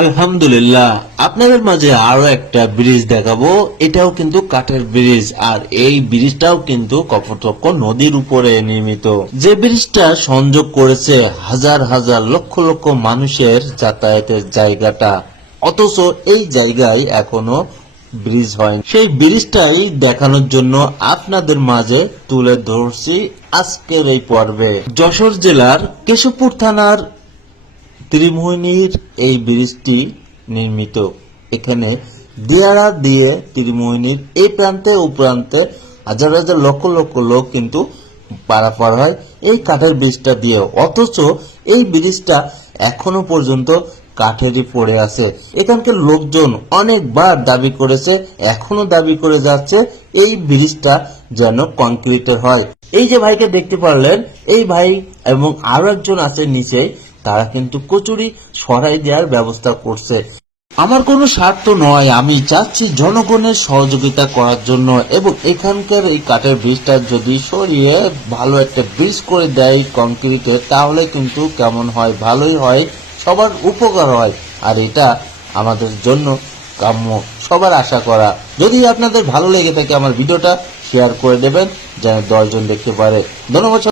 আলহামদুলিল্লাহ, আপনাদের মাঝে আরো একটা ব্রিজ দেখাবো। এটাও কিন্তু কাঠের ব্রিজ, আর এই ব্রিজটাও কিন্তু কপোতাক্ষ নদীর উপরে নির্মিত। যে ব্রিজটা সংযোগ করেছে হাজার হাজার লক্ষ লক্ষ মানুষের যাতায়াতের জায়গাটা, অথচ এই জায়গায় এখনো ব্রিজ হয়নি। সেই ব্রিজটাই দেখানোর জন্য আপনাদের মাঝে তুলে ধরছি আজকের এই পর্বে। যশোর জেলার কেশবপুর থানার ত্রিমোহিনীর এই ব্রিজটি নির্মিত। এখানে দেয়ারা দিয়ে ত্রিমোহিনীর এই প্রান্তে ও প্রান্তে হাজার হাজার লক্ষ লক্ষ লোক কিন্তু পারাপার হয় এই কাঠের ব্রিজটা দিয়ে। অথচ এই ব্রিজটা এখনো পর্যন্ত কাঠেরই পড়ে আছে। এখানকার লোকজন অনেকবার দাবি করেছে, এখনো দাবি করে যাচ্ছে এই ব্রিজটা যেন কংক্রিটের হয়। এই যে ভাইকে দেখতে পারলেন, এই ভাই এবং আরো একজন আছে নিচে, তারা কিন্তু কচুরি সরাই দেওয়ার ব্যবস্থা করছে। আমার কোনো স্বার্থ নয়, আমি চাচ্ছি জনগণের সহযোগিতা করার জন্য, এবং এখানকার এই কাঠের ব্রিজটা যদি সরিয়ে ভালো একটা ব্রিজ করে দেয় কংক্রিটের, তাহলে কিন্তু কেমন হয়, ভালোই হয়, সবার উপকার হয়। আর এটা আমাদের জন্য কাম্য, সবার আশা করা। যদি আপনাদের ভালো লেগে থাকে আমার ভিডিওটা শেয়ার করে দেবেন, যেন 10 জন দেখতে পারে। ধন্যবাদ।